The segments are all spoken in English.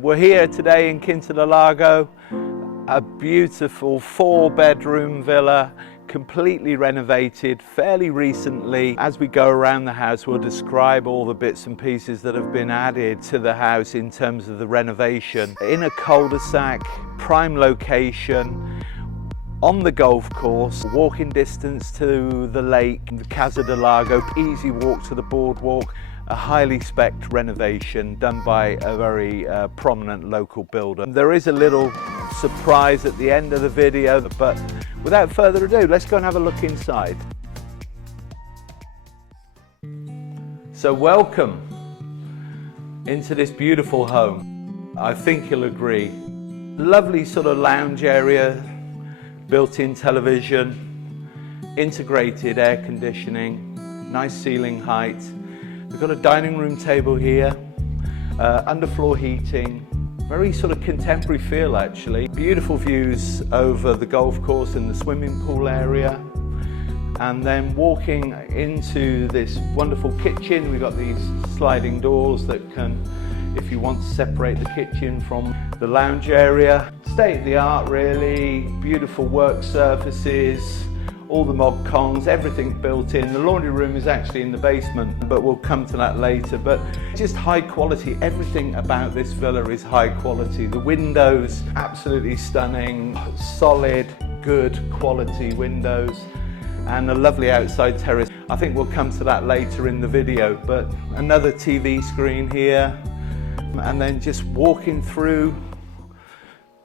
We're here today in Quinta, Lago, a beautiful 4-bedroom villa, completely renovated fairly recently. As we go around the house, we'll describe all the bits and pieces that have been added to the house in terms of the renovation. In a cul-de-sac, prime location, on the golf course, walking distance to the lake, the Casa del Lago, easy walk to the boardwalk, a highly spec'd renovation done by a very prominent local builder. There is a little surprise at the end of the video, but without further ado, let's go and have a look inside. So welcome into this beautiful home. I think you'll agree. Lovely sort of lounge area, built-in television, integrated air conditioning, nice ceiling height. We've got a dining room table here, underfloor heating, very sort of contemporary feel actually. Beautiful views over the golf course and the swimming pool area. And then walking into this wonderful kitchen, we've got these sliding doors that can, if you want to separate the kitchen from the lounge area. State of the art really, beautiful work surfaces, all the mod cons, everything built in. The laundry room is actually in the basement, but we'll come to that later. But just high quality, everything about this villa is high quality. The windows, absolutely stunning, solid, good quality windows, and a lovely outside terrace. I think we'll come to that later in the video, but another TV screen here, and then just walking through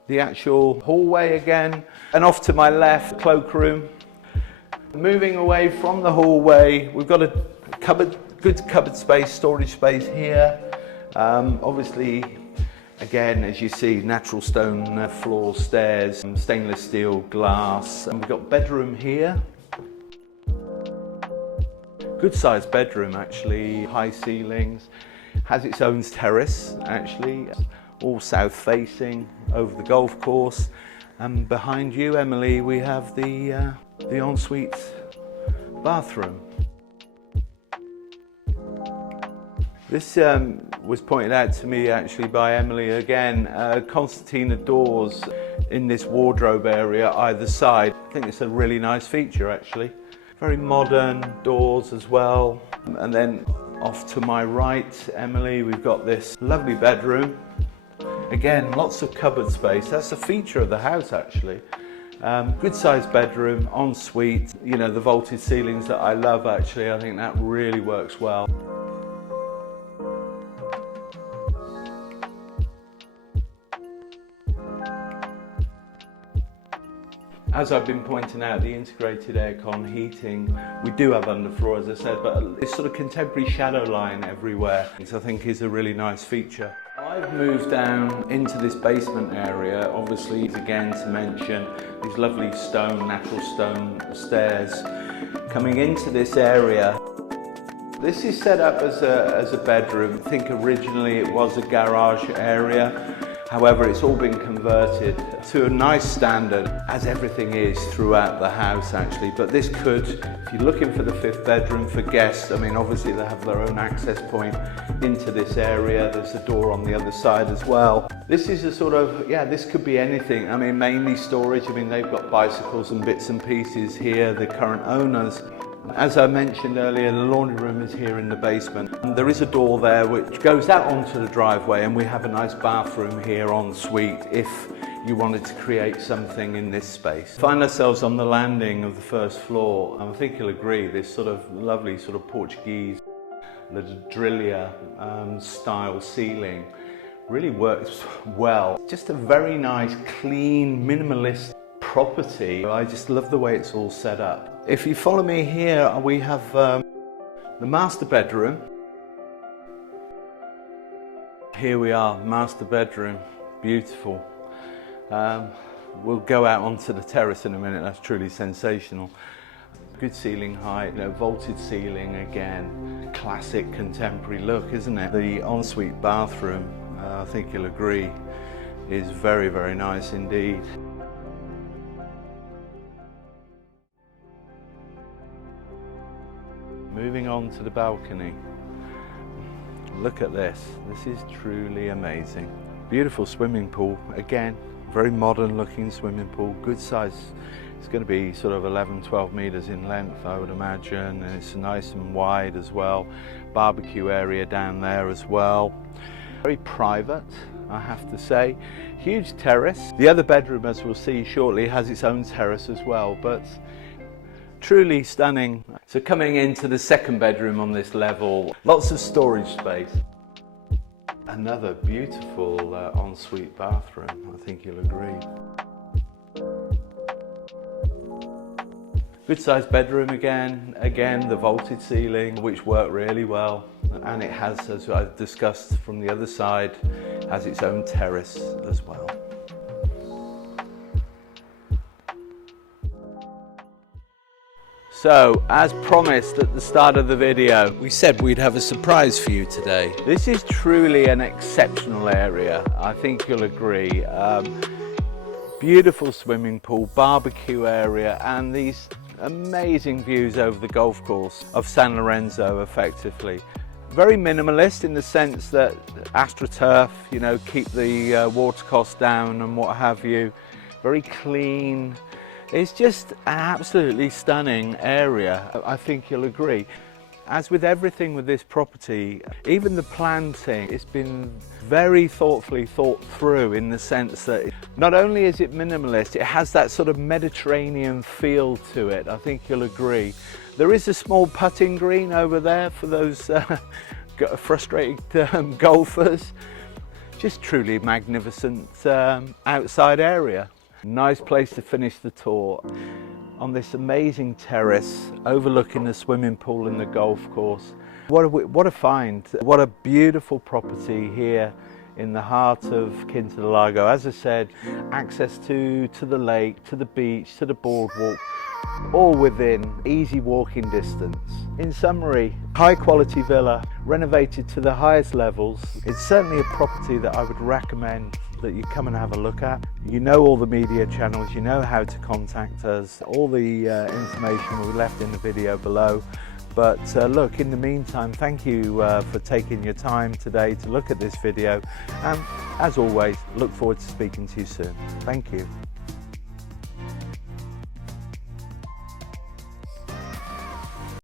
the actual hallway again, and off to my left, cloakroom. Moving away from the hallway, we've got a good cupboard space, storage space here. Obviously, again, as you see, natural stone floor, stairs, stainless steel glass. And we've got bedroom here. Good sized bedroom actually, high ceilings. Has its own terrace actually, all south facing over the golf course. And behind you, Emily, we have the ensuite bathroom. This was pointed out to me actually by Emily again, concertina doors in this wardrobe area either side. I think it's a really nice feature actually. Very modern doors as well. And then off to my right, Emily, we've got this lovely bedroom. Again, lots of cupboard space. That's a feature of the house actually. Good sized bedroom, ensuite, you know, the vaulted ceilings that I love actually. I think that really works well. As I've been pointing out, the integrated aircon heating, we do have underfloor as I said, but this sort of contemporary shadow line everywhere, which I think is a really nice feature. I've moved down into this basement area, obviously again to mention these lovely stone, natural stone stairs coming into this area. This is set up as a bedroom. I think originally it was a garage area. However, it's all been converted to a nice standard, as everything is throughout the house actually. But this could, if you're looking for the 5th bedroom for guests, I mean obviously they have their own access point into this area. There's a door on the other side as well. This is a sort of, yeah, this could be anything. I mean mainly storage. I mean they've got bicycles and bits and pieces here, the current owners. As I mentioned earlier, the laundry room is here in the basement. And there is a door there which goes out onto the driveway, and we have a nice bathroom here en suite if you wanted to create something in this space. Find ourselves on the landing of the 1st floor, and I think you'll agree, this sort of lovely sort of Portuguese ladrillia style ceiling really works well. Just a very nice, clean, minimalist property. I just love the way it's all set up. If you follow me here, we have the master bedroom. Here we are, master bedroom, beautiful. We'll go out onto the terrace in a minute, that's truly sensational. Good ceiling height, you know, vaulted ceiling again, classic contemporary look, isn't it? The ensuite bathroom, I think you'll agree, is very, very nice indeed. Moving on to the balcony. Look at this. This is truly amazing. Beautiful swimming pool, again, very modern looking swimming pool, good size. It's going to be sort of 11-12 meters in length, I would imagine, and it's nice and wide as well. Barbecue area down there as well. Very private, I have to say. Huge terrace. The other bedroom, as we'll see shortly, has its own terrace as well, but truly stunning. So coming into the second bedroom on this level, lots of storage space. Another beautiful ensuite bathroom, I think you'll agree. Good sized bedroom again, the vaulted ceiling, which worked really well. And it has, as I've discussed from the other side, has its own terrace as well. So, as promised at the start of the video, we said we'd have a surprise for you today. This is truly an exceptional area, I think you'll agree. Beautiful swimming pool, barbecue area, and these amazing views over the golf course of San Lorenzo, effectively. Very minimalist in the sense that AstroTurf, you know, keep the water costs down and what have you. Very clean. It's just an absolutely stunning area, I think you'll agree. As with everything with this property, even the planting, it's been very thoughtfully thought through in the sense that not only is it minimalist, it has that sort of Mediterranean feel to it, I think you'll agree. There is a small putting green over there for those frustrated golfers. Just truly magnificent outside area. Nice place to finish the tour on this amazing terrace overlooking the swimming pool and the golf course. What a find, what a beautiful property here in the heart of Quinta, Lago. As I said, access to the lake, to the beach, to the boardwalk, all within easy walking distance. In summary, high quality villa, renovated to the highest levels. It's certainly a property that I would recommend that you come and have a look at. You know all the media channels, you know how to contact us. All the information will be left in the video below. But look, in the meantime, thank you for taking your time today to look at this video. And as always, look forward to speaking to you soon. Thank you.